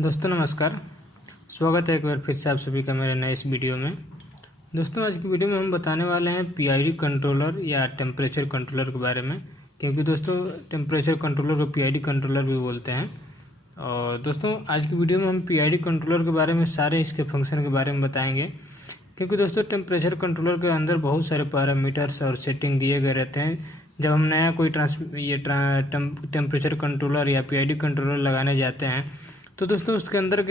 दोस्तों नमस्कार। स्वागत है एक बार फिर से आप सभी का मेरे नए इस वीडियो में। दोस्तों आज की वीडियो में हम बताने वाले हैं पीआईडी कंट्रोलर या टेम्परेचर कंट्रोलर के बारे में, क्योंकि दोस्तों टेम्परेचर कंट्रोलर को पीआईडी कंट्रोलर भी बोलते हैं। और दोस्तों आज की वीडियो में हम पीआईडी कंट्रोलर के बारे में सारे इसके फंक्शन के बारे में बताएंगे, क्योंकि दोस्तों टेम्परेचर कंट्रोलर के अंदर बहुत सारे पैरामीटर्स और सेटिंग दिए गए रहते हैं। जब हम नया कोई टेम्परेचर कंट्रोलर या पीआईडी कंट्रोलर लगाने जाते हैं तो दोस्तों उसके अंदर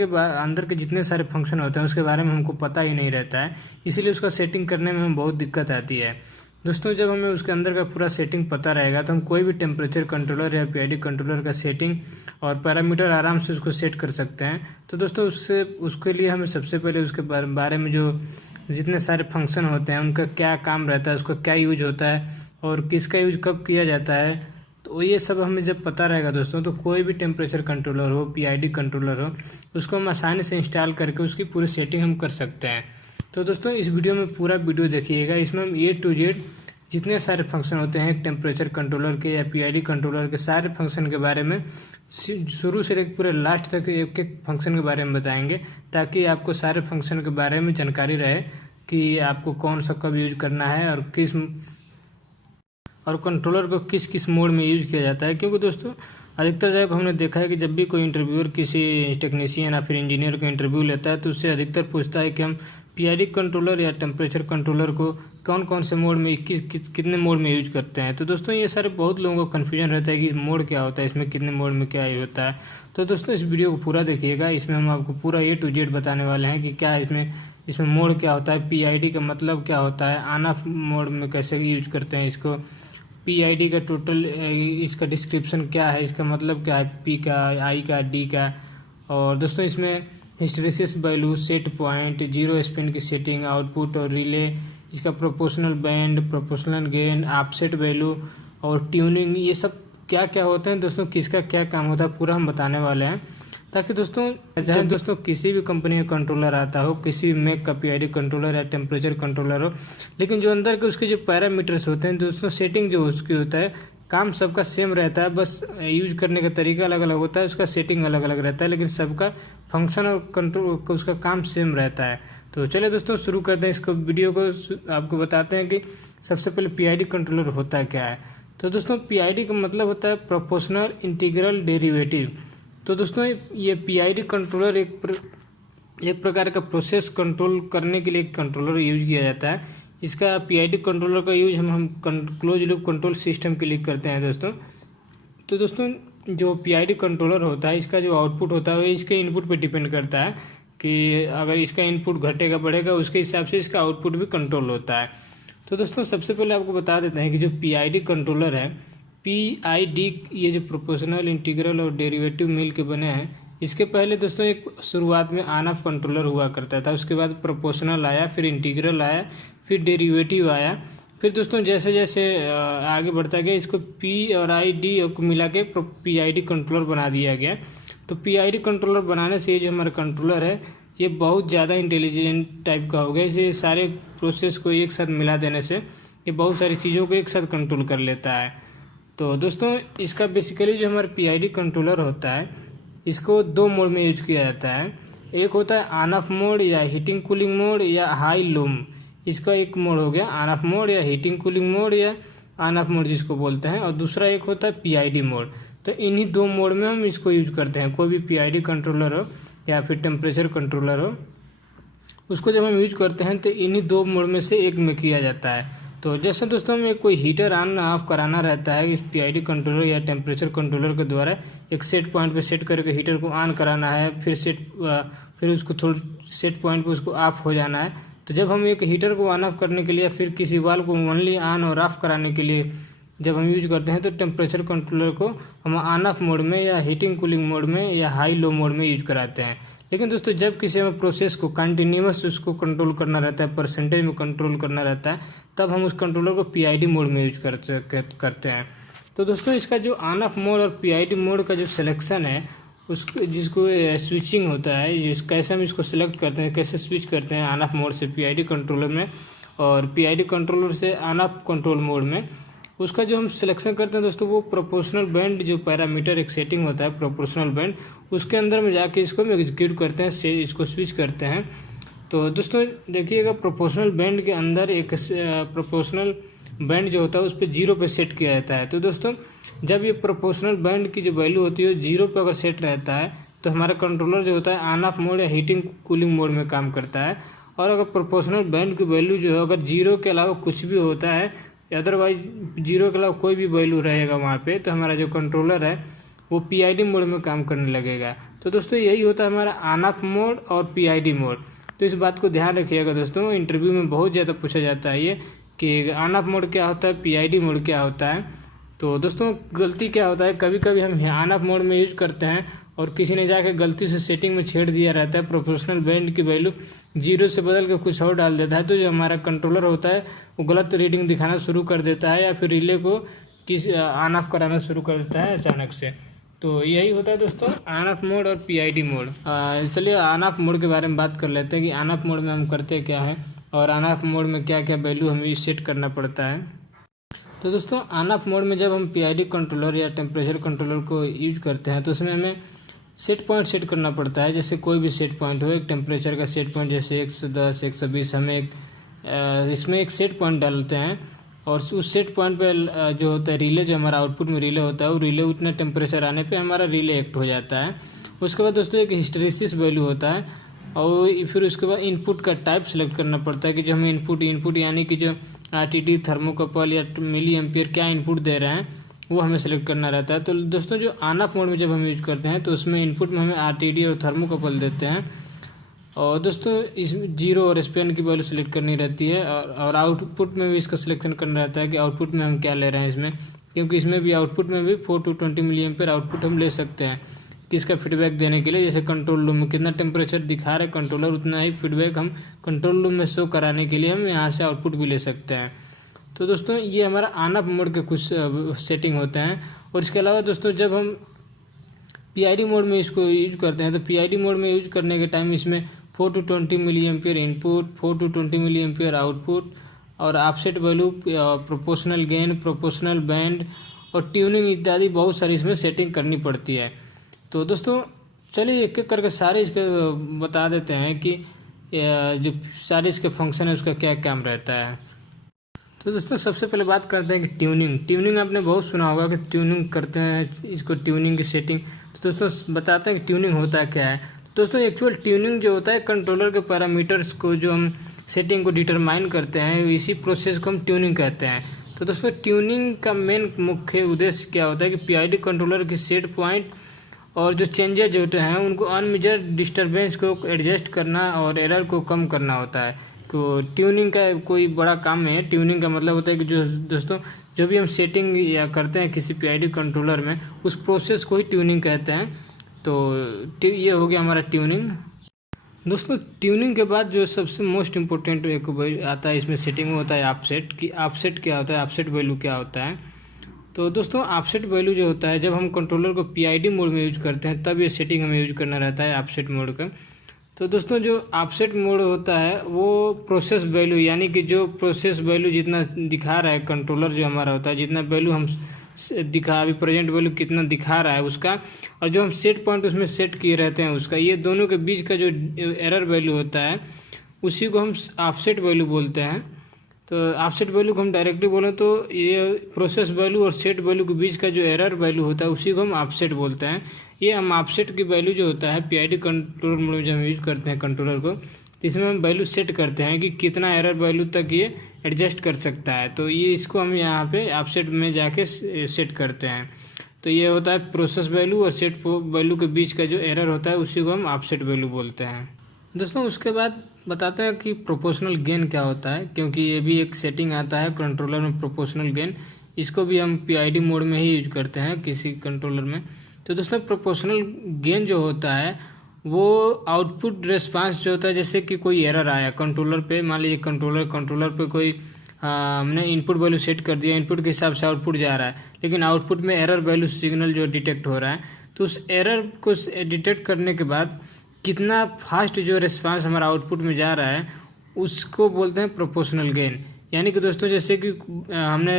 के जितने सारे फंक्शन होते हैं उसके बारे में हमको पता ही नहीं रहता है, इसीलिए उसका सेटिंग करने में हमें बहुत दिक्कत आती है। दोस्तों जब हमें उसके अंदर का पूरा सेटिंग पता रहेगा तो हम कोई भी टेम्परेचर कंट्रोलर या पीआईडी कंट्रोलर का सेटिंग और पैरामीटर आराम से उसको सेट कर सकते हैं। तो दोस्तों उसके लिए हमें सबसे पहले उसके बारे में जो जितने सारे फंक्शन होते हैं उनका क्या काम रहता है, उसका क्या यूज होता है और किसका यूज कब किया जाता है, तो ये सब हमें जब पता रहेगा दोस्तों तो कोई भी टेम्परेचर कंट्रोलर हो, पीआईडी कंट्रोलर हो, उसको हम आसानी से इंस्टॉल करके उसकी पूरी सेटिंग हम कर सकते हैं। तो दोस्तों इस वीडियो में पूरा वीडियो देखिएगा, इसमें हम A to Z जितने सारे फंक्शन होते हैं टेम्परेचर कंट्रोलर के या पीआईडी कंट्रोलर के सारे फंक्शन के बारे में शुरू से लेकर पूरे लास्ट तक एक एक फंक्शन के बारे में बताएंगे, ताकि आपको सारे फंक्शन के बारे में जानकारी रहे कि आपको कौन सा कब यूज करना है और कंट्रोलर को किस किस मोड में यूज किया जाता है। क्योंकि दोस्तों अधिकतर जगह हमने देखा है कि जब भी कोई इंटरव्यूअर किसी टेक्नीशियन या फिर इंजीनियर का इंटरव्यू लेता है तो उससे अधिकतर पूछता है कि हम पीआईडी कंट्रोलर या टेम्परेचर कंट्रोलर को कौन कौन से मोड में कितने मोड में यूज करते हैं। तो दोस्तों ये सारे बहुत लोगों को कन्फ्यूजन रहता है कि मोड क्या होता है, इसमें कितने मोड में क्या यूज होता है। तो दोस्तों इस वीडियो को पूरा देखिएगा, इसमें हम आपको पूरा A to Z बताने वाले हैं कि क्या इसमें मोड क्या होता है, पीआईडी का मतलब क्या होता है, ऑन ऑफ मोड में कैसे यूज करते हैं इसको, पीआईडी का टोटल इसका डिस्क्रिप्शन क्या है, इसका मतलब क्या है, पी का, आई का, डी का। और दोस्तों इसमें hysteresis value, set point, zero spin की सेटिंग, आउटपुट और रिले, इसका proportional band, proportional gain, offset value और ट्यूनिंग, ये सब क्या क्या होते हैं दोस्तों, किसका क्या काम होता है पूरा हम बताने वाले हैं। ताकि दोस्तों किसी भी कंपनी का कंट्रोलर आता हो, किसी भी मैक का पीआईडी कंट्रोलर या टेम्परेचर कंट्रोलर हो, लेकिन जो अंदर के उसके जो पैरामीटर्स होते हैं दोस्तों, सेटिंग जो उसकी होता है, काम सबका सेम रहता है, बस यूज करने का तरीका अलग अलग होता है, उसका सेटिंग अलग अलग रहता है, लेकिन सबका फंक्शन और कंट्रोल उसका काम सेम रहता है। तो चलिए दोस्तों शुरू करते हैं इसको, वीडियो को आपको बताते हैं कि सबसे पहले पीआईडी कंट्रोलर होता क्या है। तो दोस्तों पीआईडी का मतलब होता है प्रोपोर्शनल इंटीग्रल डेरिवेटिव। तो दोस्तों ये पीआईडी कंट्रोलर एक प्रकार का प्रोसेस कंट्रोल करने के लिए कंट्रोलर यूज किया जाता है। इसका पीआईडी कंट्रोलर का यूज हम क्लोज लूप कंट्रोल सिस्टम के लिए करते हैं दोस्तों। तो दोस्तों जो पीआईडी कंट्रोलर होता है इसका जो आउटपुट होता है वो इसके इनपुट पे डिपेंड करता है कि अगर इसका इनपुट घटेगा बढ़ेगा उसके हिसाब से इसका आउटपुट भी कंट्रोल होता है। तो दोस्तों सबसे पहले आपको बता देते हैं कि जो पीआईडी कंट्रोलर है, पीआईडी ये जो प्रोपोर्शनल इंटीग्रल और डेरिवेटिव मिल के बने हैं, इसके पहले दोस्तों एक शुरुआत में ऑन ऑफ कंट्रोलर हुआ करता था, उसके बाद प्रोपोर्शनल आया, फिर इंटीग्रल आया, फिर डेरिवेटिव आया, फिर दोस्तों जैसे जैसे आगे बढ़ता गया इसको पी और आई डी को मिला के पीआईडी कंट्रोलर बना दिया गया। तो पीआईडी कंट्रोलर बनाने से ये जो हमारा कंट्रोलर है ये बहुत ज़्यादा इंटेलिजेंट टाइप का हो गया। इसे सारे प्रोसेस को एक साथ मिला देने से ये बहुत सारी चीज़ों को एक साथ कंट्रोल कर लेता है। तो दोस्तों इसका बेसिकली जो हमारा पीआईडी कंट्रोलर होता है इसको दो मोड में यूज किया जाता है। एक होता है ऑन ऑफ मोड या हीटिंग कूलिंग मोड या हाई लूम, इसका एक मोड हो गया ऑन ऑफ मोड या हीटिंग कूलिंग मोड या ऑन ऑफ मोड जिसको बोलते हैं, और दूसरा एक होता है पीआईडी मोड। तो इन्हीं दो मोड में हम इसको यूज करते हैं। कोई भी पीआईडी कंट्रोलर हो या फिर टेम्परेचर कंट्रोलर हो, उसको जब हम यूज करते हैं तो इन्हीं दो मोड में से एक में किया जाता है। तो जैसे दोस्तों हमें कोई हीटर ऑन ऑफ कराना रहता है इस पीआईडी कंट्रोलर या टेम्परेचर कंट्रोलर के द्वारा, एक सेट पॉइंट पे सेट करके हीटर को ऑन कराना है, फिर उसको थोड़ा सेट पॉइंट पे उसको ऑफ हो जाना है। तो जब हम एक हीटर को ऑन ऑफ करने के लिए फिर किसी वाल्व को ओनली ऑन और ऑफ कराने के लिए जब हम यूज करते हैं तो टेम्परेचर कंट्रोलर को हम ऑन ऑफ मोड में या हीटिंग कूलिंग मोड में या हाई लो मोड में यूज कराते हैं। लेकिन दोस्तों जब किसी हमें प्रोसेस को कंटिन्यूअस उसको कंट्रोल करना रहता है, परसेंटेज में कंट्रोल करना रहता है, तब हम उस कंट्रोलर को पीआईडी मोड में यूज करते हैं। तो दोस्तों इसका जो ऑन ऑफ मोड और पीआईडी मोड का जो सिलेक्शन है उसको जिसको स्विचिंग होता है, कैसे हम इसको सिलेक्ट करते हैं, कैसे स्विच करते हैं ऑन ऑफ मोड से पीआईडी कंट्रोलर में और पीआईडी कंट्रोलर से ऑन ऑफ कंट्रोल मोड में, उसका जो हम सिलेक्शन करते हैं दोस्तों, वो प्रोपोर्शनल बैंड जो पैरामीटर एक सेटिंग होता है प्रोपोर्शनल बैंड, उसके अंदर में जाके इसको हम एग्जीक्यूट करते हैं, से इसको स्विच करते हैं। तो दोस्तों देखिएगा, प्रोपोर्शनल बैंड के अंदर एक प्रोपोर्शनल बैंड जो होता है उस पर 0 पे सेट किया जाता है। तो दोस्तों जब ये प्रोपोर्शनल बैंड की जो वैल्यू होती है 0 पे अगर सेट रहता है तो हमारा कंट्रोलर जो होता है ऑन ऑफ मोड या हीटिंग कूलिंग मोड में काम करता है। और अगर प्रोपोर्शनल बैंड की वैल्यू जो है अगर 0 के अलावा कुछ भी होता है, अदरवाइज 0 के अलावा कोई भी वैल्यू रहेगा वहाँ पे, तो हमारा जो कंट्रोलर है वो PID मोड में काम करने लगेगा। तो दोस्तों यही होता है हमारा ऑन ऑफ मोड और PID मोड। तो इस बात को ध्यान रखिएगा दोस्तों, इंटरव्यू में बहुत ज़्यादा पूछा जाता है ये कि ऑन ऑफ मोड क्या होता है, PID मोड क्या होता है। तो दोस्तों गलती क्या होता है, कभी कभी हम ऑन ऑफ मोड में यूज करते हैं और किसी ने जाके गलती से सेटिंग में छेड़ दिया रहता है, प्रोपोर्शनल बैंड की वैल्यू 0 से बदल के कुछ और डाल देता है, तो जो हमारा कंट्रोलर होता है वो गलत रीडिंग दिखाना शुरू कर देता है या फिर रिले को ऑन ऑफ कराना शुरू कर देता है अचानक से। तो यही होता है दोस्तों ऑन ऑफ मोड और PID मोड। चलिए ऑन ऑफ मोड के बारे में बात कर लेते हैं कि ऑन ऑफ मोड में हम करते क्या है और ऑन ऑफ मोड में क्या क्या वैल्यू हमें सेट करना पड़ता है। तो दोस्तों ऑन ऑफ मोड में जब हम PID कंट्रोलर या टेम्परेचर कंट्रोलर को यूज करते हैं तो उसमें हमें सेट पॉइंट सेट करना पड़ता है। जैसे कोई भी सेट पॉइंट हो, एक टेम्परेचर का सेट पॉइंट जैसे 110 120, हमें इसमें एक सेट पॉइंट डालते हैं और उस सेट पॉइंट पे जो होता है रिले, जो हमारा आउटपुट में रिले होता है, वो रिले उतने टेम्परेचर आने पे हमारा रिले एक्ट हो जाता है। उसके बाद दोस्तों एक हिस्टैरिसीस वैल्यू होता है और फिर उसके बाद इनपुट का टाइप सेलेक्ट करना पड़ता है कि जो हमें इनपुट यानी कि जो RTD, थर्मोकपल या मिली एम्पियर क्या इनपुट दे रहे हैं वो हमें सेलेक्ट करना रहता है। तो दोस्तों जो ऑन ऑफ मोड में जब हम यूज करते हैं तो उसमें इनपुट में हमें RTD और थर्मोकपल देते हैं और दोस्तों इसमें 0 और स्पेन की वैल्यू सेलेक्ट करनी रहती है और आउटपुट में भी इसका सिलेक्शन करना रहता है कि आउटपुट में हम क्या ले रहे हैं इसमें, क्योंकि इसमें भी आउटपुट में भी 4 to 20 मिली एम्पियर आउटपुट हम ले सकते हैं इसका फीडबैक देने के लिए। जैसे कंट्रोल रूम में कितना टेम्परेचर दिखा रहा है कंट्रोलर, उतना ही फीडबैक हम कंट्रोल रूम में शो कराने के लिए हम यहाँ से आउटपुट भी ले सकते हैं। तो दोस्तों ये हमारा ऑन ऑफ मोड के कुछ सेटिंग होते हैं। और इसके अलावा दोस्तों जब हम PID मोड में इसको यूज करते हैं तो PID मोड में यूज करने के टाइम इसमें 4 to 20 milliampere input, 4 to 20 milliampere output और offset value, proportional gain, proportional band और ट्यूनिंग इत्यादि बहुत सारी इसमें सेटिंग करनी पड़ती है। तो दोस्तों चलिए एक एक करके सारे इसके बता देते हैं कि जो सारे इसके फंक्शन है उसका क्या काम रहता है। तो दोस्तों सबसे पहले बात करते हैं कि ट्यूनिंग आपने बहुत सुना होगा कि ट्यूनिंग करते हैं इसको, ट्यूनिंग की सेटिंग। तो दोस्तों बताते हैं कि ट्यूनिंग होता क्या है। दोस्तों एक्चुअल ट्यूनिंग जो होता है कंट्रोलर के पैरामीटर्स को जो हम सेटिंग को डिटरमाइन करते हैं, इसी प्रोसेस को हम ट्यूनिंग कहते हैं। तो दोस्तों ट्यूनिंग का मेन मुख्य उद्देश्य क्या होता है कि PID कंट्रोलर की सेट पॉइंट और जो चेंजेज होते हैं उनको अनमेजर्ड डिस्टर्बेंस को एडजस्ट करना और एरर को कम करना होता है। तो ट्यूनिंग का कोई बड़ा काम नहीं है। ट्यूनिंग का मतलब होता है कि जो दोस्तों जो भी हम सेटिंग या करते हैं किसी PID कंट्रोलर में, उस प्रोसेस को ही ट्यूनिंग कहते हैं। तो ये हो गया हमारा ट्यूनिंग। दोस्तों ट्यूनिंग के बाद जो सबसे मोस्ट इम्पोर्टेंट एक आता है इसमें सेटिंग में होता है ऑफसेट। कि ऑफसेट क्या होता है, ऑफसेट वैल्यू क्या होता है। तो दोस्तों ऑफसेट वैल्यू जो होता है जब हम कंट्रोलर को PID मोड में यूज करते हैं तब ये सेटिंग हमें यूज करना रहता है ऑफसेट मोड का। तो दोस्तों जो ऑफसेट मोड होता है वो प्रोसेस वैल्यू, यानी कि जो प्रोसेस वैल्यू जितना दिखा रहा है कंट्रोलर जो हमारा होता है, जितना वैल्यू हम दिखा अभी प्रेजेंट वैल्यू कितना दिखा रहा है उसका, और जो हम सेट पॉइंट उसमें सेट किए रहते हैं उसका, ये दोनों के बीच का जो एरर वैल्यू होता है उसी को हम ऑफसेट वैल्यू बोलते हैं। तो ऑफसेट वैल्यू को हम डायरेक्टली बोलें तो ये प्रोसेस वैल्यू और सेट वैल्यू के बीच का जो एरर वैल्यू होता है उसी को हम ऑफसेट बोलते हैं। ये हम ऑफसेट की वैल्यू जो होता है PID कंट्रोलर मोड में जब हम यूज करते हैं कंट्रोलर को, तो इसमें हम वैल्यू सेट करते हैं कि कितना एरर वैल्यू तक ये एडजस्ट कर सकता है। तो ये इसको हम यहाँ पे ऑफसेट में जाके सेट करते हैं। तो ये होता है प्रोसेस वैल्यू और सेट वैल्यू के बीच का जो एरर होता है उसी को हम ऑफसेट वैल्यू बोलते हैं। दोस्तों उसके बाद बताते हैं कि प्रोपोर्शनल गेन क्या होता है, क्योंकि ये भी एक सेटिंग आता है कंट्रोलर में प्रोपोर्शनल गेन। इसको भी हम PID मोड में ही यूज करते हैं किसी कंट्रोलर में। तो दोस्तों प्रोपोर्शनल गेन जो होता है वो आउटपुट रेस्पॉन्स जो होता है, जैसे कि कोई एरर आया कंट्रोलर पे, मान लीजिए कंट्रोलर पे कोई हमने इनपुट वैल्यू सेट कर दिया, इनपुट के हिसाब से आउटपुट जा रहा है, लेकिन आउटपुट में एरर वैल्यू सिग्नल जो डिटेक्ट हो रहा है, तो उस एरर को डिटेक्ट करने के बाद कितना फास्ट जो रिस्पांस हमारा आउटपुट में जा रहा है उसको बोलते हैं प्रोपोर्शनल गेन। यानी कि दोस्तों जैसे कि हमने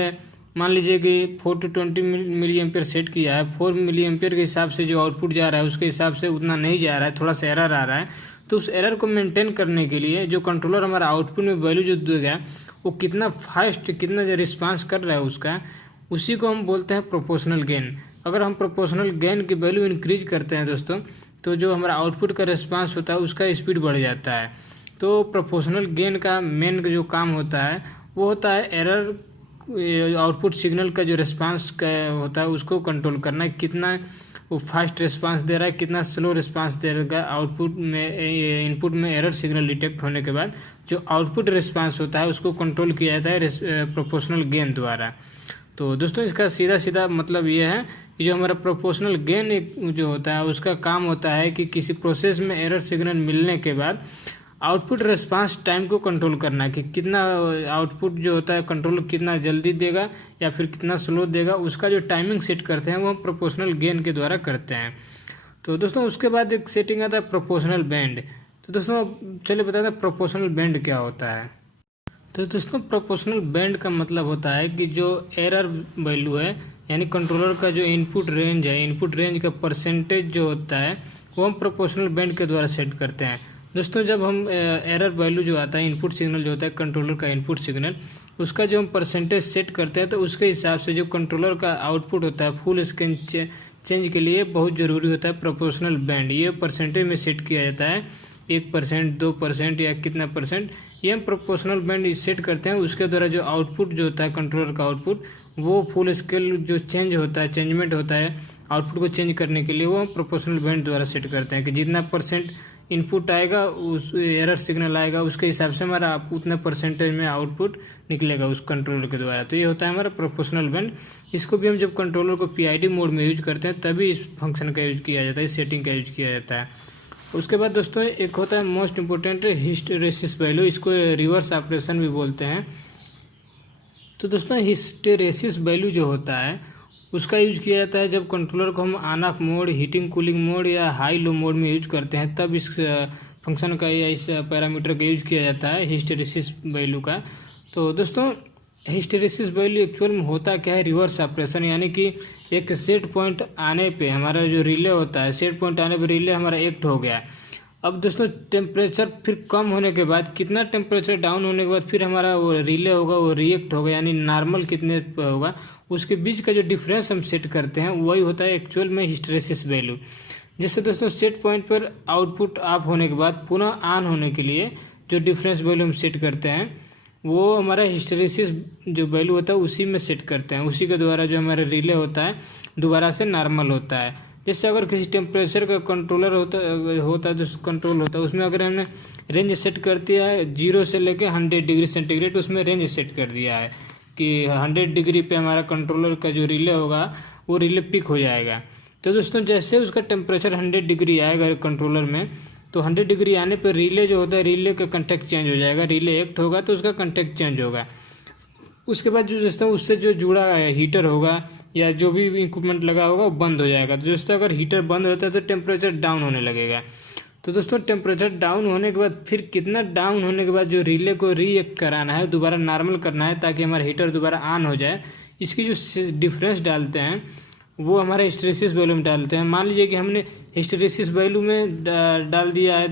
मान लीजिए कि 4 to 20 मिली एम्पियर सेट किया है, 4 मिली एम्पियर के हिसाब से जो आउटपुट जा रहा है उसके हिसाब से उतना नहीं जा रहा है, थोड़ा सा एरर आ रहा है। तो उस एरर को मेंटेन करने के लिए जो कंट्रोलर हमारा आउटपुट में वैल्यू जो देगा वो कितना फास्ट, कितना जो रिस्पांस कर रहा है उसका, उसी को हम बोलते हैं प्रोपोर्शनल गेन। अगर हम प्रोपोर्शनल गेन की वैल्यू इंक्रीज करते हैं दोस्तों, तो जो हमारा आउटपुट का रिस्पांस होता है उसका स्पीड बढ़ जाता है। तो प्रोपोर्शनल गेन का मेन जो काम होता है वो होता है एरर आउटपुट सिग्नल का जो रिस्पांस का होता है उसको कंट्रोल करना, कितना वो फास्ट रिस्पांस दे रहा है, कितना स्लो रिस्पांस देगा। आउटपुट में इनपुट में एरर सिग्नल डिटेक्ट होने के बाद जो आउटपुट रिस्पांस होता है उसको कंट्रोल किया जाता है प्रोपोर्शनल गेन द्वारा। तो दोस्तों इसका सीधा सीधा मतलब ये है कि जो हमारा प्रोपोर्शनल गेन जो होता है उसका काम होता है कि किसी प्रोसेस में एरर सिग्नल मिलने के बाद आउटपुट रिस्पांस टाइम को कंट्रोल करना है कि कितना आउटपुट जो होता है कंट्रोल कितना जल्दी देगा या फिर कितना स्लो देगा, उसका जो टाइमिंग सेट करते हैं वो हम प्रोपोर्शनल गेन के द्वारा करते हैं। तो दोस्तों उसके बाद एक सेटिंग आता है प्रोपोर्शनल बैंड। तो दोस्तों चलिए बताते हैं प्रोपोर्शनल बैंड क्या होता है। तो दोस्तों प्रोपोर्शनल बैंड का मतलब होता है कि जो एरर वैल्यू है यानी कंट्रोलर का जो इनपुट रेंज है, इनपुट रेंज का परसेंटेज जो होता है वो हम प्रोपोर्शनल बैंड के द्वारा सेट करते हैं। दोस्तों जब हम एरर वैल्यू जो आता है, इनपुट सिग्नल जो होता है कंट्रोलर का इनपुट सिग्नल, उसका जो हम परसेंटेज सेट करते हैं तो उसके हिसाब से जो कंट्रोलर का आउटपुट होता है फुल स्केल चेंज के लिए बहुत ज़रूरी होता है प्रोपोर्शनल बैंड। ये परसेंटेज में सेट किया जाता है, 1%, 2% या कितना परसेंट, ये हम प्रोपोर्शनल बैंड सेट करते हैं। उसके द्वारा जो आउटपुट जो होता है कंट्रोलर का आउटपुट वो फुल स्केल जो चेंज होता है, चेंजमेंट होता है आउटपुट को चेंज करने के लिए, वो हम प्रोपोर्शनल बैंड द्वारा सेट करते हैं कि जितना परसेंट इनपुट आएगा उस एरर सिग्नल आएगा उसके हिसाब से हमारा उतना परसेंटेज में आउटपुट निकलेगा उस कंट्रोलर के द्वारा। तो ये होता है हमारा प्रोपोर्शनल बैंड। इसको भी हम जब कंट्रोलर को पीआईडी मोड में यूज करते हैं तभी इस फंक्शन का यूज किया जाता है, इस सेटिंग का यूज किया जाता है। उसके बाद दोस्तों एक होता है मोस्ट इंपॉर्टेंट हिस्टेरेसिस वैल्यू, इसको रिवर्स ऑपरेशन भी बोलते हैं। तो दोस्तों हिस्टेरेसिस वैल्यू जो होता है उसका यूज किया जाता है जब कंट्रोलर को हम on off mode, heating cooling mode या हाई लो मोड में यूज करते हैं, तब इस फंक्शन का या इस पैरामीटर का यूज किया जाता है हिस्टेरेसिस वैल्यू का। तो दोस्तों हिस्टेरेसिस वैल्यू एक्चुअल में होता क्या है, रिवर्स ऑपरेशन, यानी कि एक सेट पॉइंट आने पे हमारा जो रिले होता है, सेट पॉइंट आने पे रिले हमारा एक्ट हो गया। अब दोस्तों टेम्परेचर फिर कम होने के बाद, कितना टेम्परेचर डाउन होने के बाद फिर हमारा वो रिले होगा वो रिएक्ट होगा, यानी नॉर्मल कितने पे होगा उसके बीच का जो डिफरेंस हम सेट करते हैं वही होता है एक्चुअल में हिस्टेरेसिस वैल्यू। जैसे दोस्तों सेट पॉइंट पर आउटपुट ऑफ होने के बाद पुनः ऑन होने के लिए जो डिफरेंस वैल्यू हम सेट करते हैं वो हमारा हिस्टेरेसिस जो वैल्यू होता है उसी में सेट करते हैं। उसी के द्वारा जो हमारा रिले होता है दोबारा से नॉर्मल होता है। जैसे अगर किसी टेम्परेचर का कंट्रोलर होता है जो कंट्रोल होता है उसमें अगर हमने रेंज सेट कर दिया है 0 से लेकर 100 डिग्री सेंटीग्रेड, उसमें रेंज सेट कर दिया है कि 100 डिग्री पे हमारा कंट्रोलर का जो रिले होगा वो रिले पिक हो जाएगा। तो दोस्तों जैसे उसका टेम्परेचर 100 डिग्री आएगा कंट्रोलर में, तो 100 डिग्री आने पर रिले जो होता है रिले का कंटेक्ट चेंज हो जाएगा, रिले एक्ट होगा तो उसका कंटेक्ट चेंज होगा। उसके बाद जो दोस्तों उससे जो जुड़ा है हीटर होगा या जो भी इक्विपमेंट लगा होगा वो बंद हो जाएगा। तो दोस्तों अगर हीटर बंद होता है तो टेम्परेचर डाउन होने लगेगा। तो दोस्तों टेम्परेचर डाउन होने के बाद फिर कितना डाउन होने के बाद जो रिले को रीएक्ट कराना है, दोबारा नॉर्मल करना है ताकि हमारा हीटर दोबारा ऑन हो जाए, इसकी जो डिफरेंस डालते हैं वो हमारे हिस्टेरेसिस वैल्यू में डालते हैं। मान लीजिए कि हमने हिस्टेरेसिस वैल्यू में डाल दिया है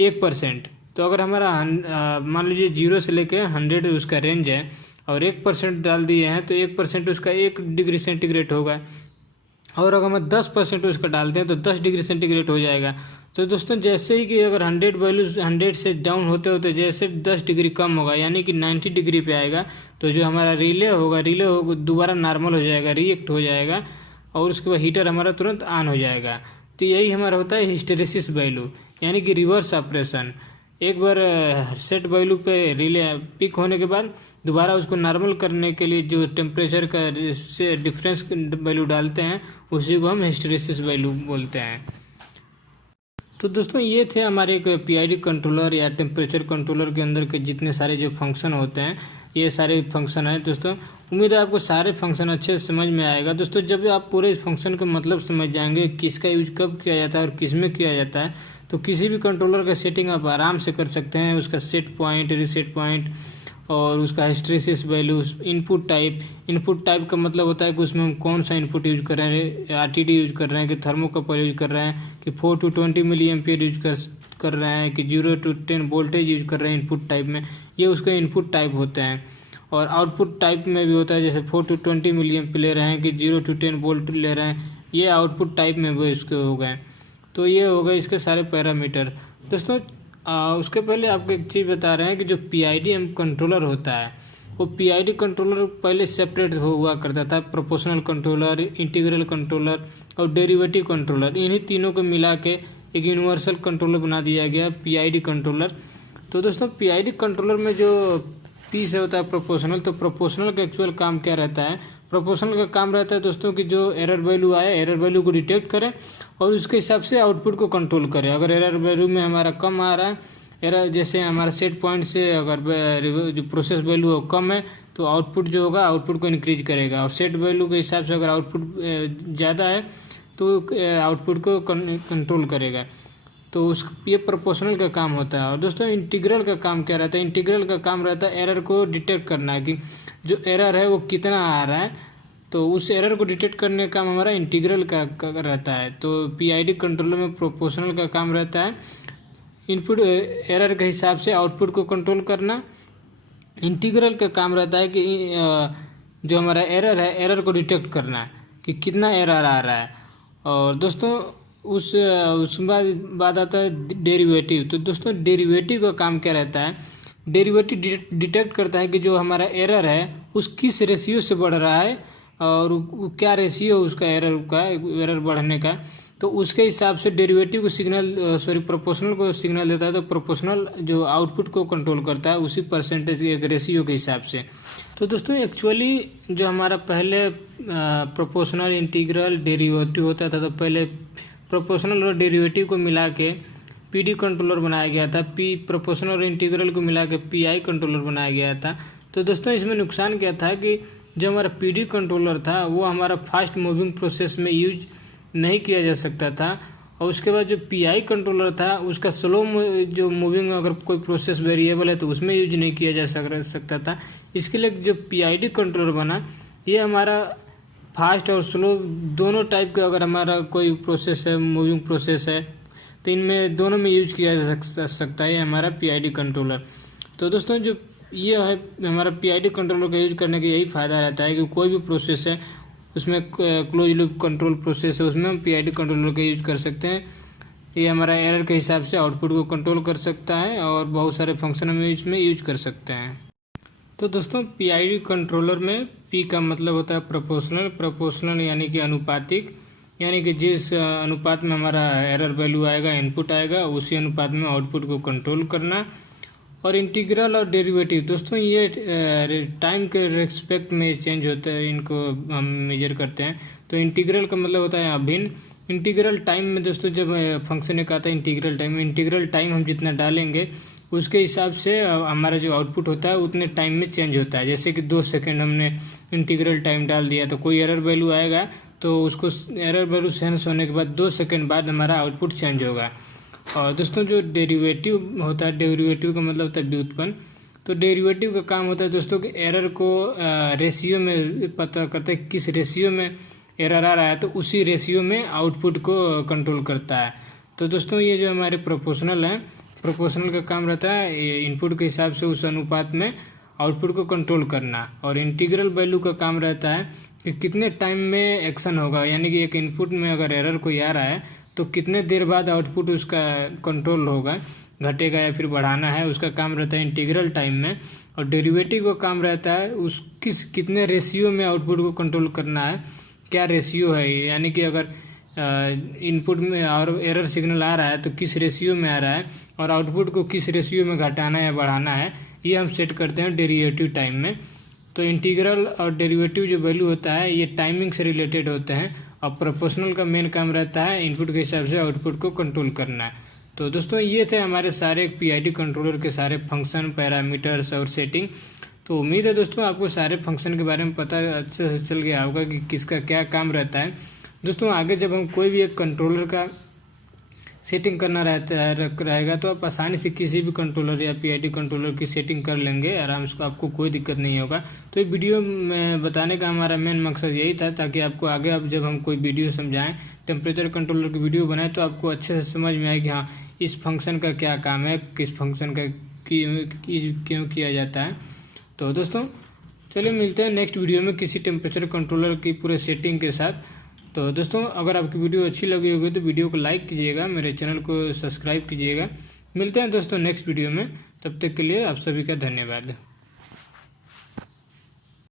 1%, तो अगर हमारा मान लीजिए 0 से लेकर 100 उसका रेंज है और 1% डाल दिए हैं तो 1% उसका 1 डिग्री सेंटीग्रेड होगा, और अगर हम 10% उसका डालते हैं तो 10 डिग्री सेंटीग्रेड हो जाएगा। तो दोस्तों जैसे ही कि अगर 100 वैल्यू 100 से डाउन होते होते जैसे 10 डिग्री कम होगा यानी कि 90 डिग्री पे आएगा, तो जो हमारा रिले होगा दोबारा नॉर्मल हो जाएगा, रिएक्ट हो जाएगा और उसके बाद हीटर हमारा तुरंत ऑन हो जाएगा। तो यही हमारा होता है हिस्टेरेसिस वैल्यू, यानी कि रिवर्स ऑपरेशन। एक बार सेट वैल्यू पे रिले पिक होने के बाद दोबारा उसको नॉर्मल करने के लिए जो टेम्परेचर का से डिफरेंस वैल्यू डालते हैं उसी को हम हिस्टेरेसिस वैल्यू बोलते हैं। तो दोस्तों ये थे हमारे एक पीआईडी कंट्रोलर या टेम्परेचर कंट्रोलर के अंदर के जितने सारे जो फंक्शन होते हैं, ये सारे फंक्शन हैं। दोस्तों उम्मीद है आपको सारे फंक्शन अच्छे से समझ में आएगा। दोस्तों जब आप पूरे इस फंक्शन का मतलब समझ जाएंगे, किसका यूज कब किया जाता है और किस में किया जाता है, तो किसी भी कंट्रोलर का सेटिंग आप आराम से कर सकते हैं। उसका सेट पॉइंट, रीसेट पॉइंट और उसका हिस्ट्रेसिस वैल्यू, इनपुट टाइप का मतलब होता है कि उसमें हम कौन सा इनपुट यूज कर रहे हैं, आरटीडी यूज कर रहे हैं कि थर्मोकपल यूज कर रहे हैं कि 4 to 20 मिली एम्पियर यूज कर रहे हैं कि 0 to 10 वोल्टेज यूज कर रहे हैं इनपुट टाइप में। ये उसका इनपुट टाइप होते हैं। और आउटपुट टाइप में भी होता है, जैसे 4 to 20 मिली एम्पियर ले रहे हैं कि 0 to 10 वोल्ट ले रहे हैं, ये आउटपुट टाइप में वो इसके हो गए। तो ये हो गए इसके सारे पैरामीटर। दोस्तों उसके पहले आपको एक चीज़ बता रहे हैं कि जो पीआईडी कंट्रोलर होता है, वो पीआईडी कंट्रोलर पहले सेपरेट हुआ करता था। प्रोपोर्शनल कंट्रोलर, इंटीग्रल कंट्रोलर और डेरिवेटिव कंट्रोलर, इन्हीं तीनों को मिला के एक यूनिवर्सल कंट्रोलर बना दिया गया पीआईडी कंट्रोलर। तो दोस्तों पीआईडी कंट्रोलर में जो पी से होता है प्रोपोर्शनल, तो प्रोपोर्शनल का एक्चुअल काम क्या रहता है? प्रोपोर्शनल का काम रहता है दोस्तों कि जो एरर वैल्यू आए, एरर वैल्यू को डिटेक्ट करें और उसके हिसाब से आउटपुट को कंट्रोल करें। अगर एरर वैल्यू में हमारा कम आ रहा है, एरर जैसे हमारा सेट पॉइंट से अगर जो प्रोसेस वैल्यू है कम है तो आउटपुट जो होगा आउटपुट को इंक्रीज करेगा, और सेट वैल्यू के हिसाब से अगर आउटपुट ज़्यादा है तो आउटपुट को कंट्रोल करेगा। तो ये प्रोपोर्शनल का काम होता है। और दोस्तों इंटीग्रल का काम क्या रहता है? इंटीग्रल का काम रहता है एरर को डिटेक्ट करना, कि जो एरर है वो कितना आ रहा है, तो उस एरर को डिटेक्ट करने का काम हमारा इंटीग्रल का रहता है। तो पीआईडी कंट्रोलर में प्रोपोर्शनल का काम रहता है इनपुट एरर के हिसाब से आउटपुट को कंट्रोल करना। इंटीग्रल का काम रहता है कि जो हमारा एरर है, एरर को डिटेक्ट करना कि कितना एरर आ रहा है। और दोस्तों उस बाद आता है डेरिवेटिव। तो दोस्तों डेरिवेटिव का काम क्या रहता है? डेरिवेटिव डिटेक्ट करता है कि जो हमारा एरर है उस किस रेशियो से बढ़ रहा है और क्या रेशियो उसका एरर बढ़ने का, तो उसके हिसाब से डेरिवेटिव को प्रोपोर्शनल को सिग्नल देता है। तो प्रोपोर्शनल जो आउटपुट को कंट्रोल करता है उसी परसेंटेज एक रेशियो के हिसाब से। तो दोस्तों एक्चुअली जो हमारा पहले प्रोपोर्शनल, इंटीग्रल, डेरिवेटिव होता था, तो पहले प्रोपोर्शनल और डेरिवेटिव को मिला के पीडी कंट्रोलर बनाया गया था। प्रोपोर्शनल और इंटीग्रल को मिला के पीआई कंट्रोलर बनाया गया था। तो दोस्तों इसमें नुकसान क्या था कि जो हमारा पीडी कंट्रोलर था वो हमारा फास्ट मूविंग प्रोसेस में यूज नहीं किया जा सकता था, और उसके बाद जो पीआई कंट्रोलर था उसका स्लो जो मूविंग अगर कोई प्रोसेस वेरिएबल है तो उसमें यूज नहीं किया जा सकता था। इसके लिए जो पीआईडी कंट्रोलर बना, ये हमारा फास्ट और स्लो दोनों टाइप का अगर हमारा कोई प्रोसेस है, मूविंग प्रोसेस है, तो इनमें दोनों में यूज किया जा सकता है हमारा पीआईडी कंट्रोलर। तो दोस्तों जो ये है हमारा पीआईडी कंट्रोलर का यूज करने का यही फ़ायदा रहता है कि कोई भी प्रोसेस है उसमें क्लोज लूप कंट्रोल प्रोसेस है, उसमें हम पीआईडी कंट्रोलर का यूज कर सकते हैं। ये हमारा एरर के हिसाब से आउटपुट को कंट्रोल कर सकता है और बहुत सारे फंक्शन हम इसमें यूज कर सकते हैं। तो दोस्तों पीआईडी कंट्रोलर में पी का मतलब होता है प्रोपोर्शनल यानी कि अनुपातिक, यानी कि जिस अनुपात में हमारा एरर वैल्यू आएगा, इनपुट आएगा, उसी अनुपात में आउटपुट को कंट्रोल करना। और इंटीग्रल और डेरिवेटिव दोस्तों ये टाइम के रिस्पेक्ट में चेंज होता है, इनको हम मेजर करते हैं। तो इंटीग्रल का मतलब होता है अभिन्न। इंटीग्रल टाइम में दोस्तों जब फंक्शन एक आता है इंटीग्रल टाइम हम जितना डालेंगे उसके हिसाब से हमारा जो आउटपुट होता है उतने टाइम में चेंज होता है। जैसे कि 2 सेकेंड हमने इंटीग्रल टाइम डाल दिया तो कोई एरर वैल्यू आएगा, तो उसको एरर वैल्यू सेंस होने के बाद 2 सेकेंड बाद हमारा आउटपुट चेंज होगा। और दोस्तों जो डेरिवेटिव होता है, डेरिवेटिव का मतलब होता है व्युत्पन्न। तो डेरिवेटिव का काम होता है दोस्तों कि एरर को रेशियो में पता करता है, किस रेशियो में एरर आ रहा है तो उसी रेशियो में आउटपुट को कंट्रोल करता है। तो दोस्तों ये जो हमारे प्रोपोर्शनल है, प्रोपोर्शनल का काम रहता है इनपुट के हिसाब से उस अनुपात में आउटपुट को कंट्रोल करना। और इंटीग्रल वैल्यू का काम रहता है कि कितने टाइम में एक्शन होगा, यानी कि एक इनपुट में अगर एरर कोई आ रहा है तो कितने देर बाद आउटपुट उसका कंट्रोल होगा, घटेगा या फिर बढ़ाना है, उसका काम रहता है इंटीग्रल टाइम में। और डेरिवेटिव का काम रहता है कितने रेशियो में आउटपुट को कंट्रोल करना है, क्या रेशियो है, यानी कि अगर इनपुट में और एरर सिग्नल आ रहा है तो किस रेशियो में आ रहा है और आउटपुट को किस रेशियो में घटाना है बढ़ाना है, ये हम सेट करते हैं डेरिवेटिव टाइम में। तो इंटीग्रल और डेरिवेटिव जो वैल्यू होता है ये टाइमिंग से रिलेटेड होते हैं, और प्रोपोर्शनल का मेन काम रहता है इनपुट के हिसाब से आउटपुट को कंट्रोल करना है। तो दोस्तों ये थे हमारे सारे पीआईडी कंट्रोलर के सारे फंक्शन, पैरामीटर्स और सेटिंग। तो उम्मीद है दोस्तों आपको सारे फंक्शन के बारे में पता अच्छे से चल गया होगा कि किसका क्या काम रहता है। दोस्तों आगे जब हम कोई भी एक कंट्रोलर का सेटिंग करना रहेगा तो आप आसानी से किसी भी कंट्रोलर या पीआईडी कंट्रोलर की सेटिंग कर लेंगे आराम से, आपको कोई दिक्कत नहीं होगा। तो ये वीडियो में बताने का हमारा मेन मकसद यही था, ताकि आपको आगे अब जब हम कोई वीडियो समझाएं, टेम्परेचर कंट्रोलर की वीडियो बनाएं, तो आपको अच्छे से समझ में आए कि हाँ इस फंक्शन का क्या काम है, किस फंक्शन का क्यों किया जाता है। तो दोस्तों चलिए मिलते हैं नेक्स्ट वीडियो में किसी टेम्परेचर कंट्रोलर की पूरे सेटिंग के साथ। तो दोस्तों अगर आपकी वीडियो अच्छी लगी होगी तो वीडियो को लाइक कीजिएगा, मेरे चैनल को सब्सक्राइब कीजिएगा। मिलते हैं दोस्तों नेक्स्ट वीडियो में, तब तक के लिए आप सभी का धन्यवाद।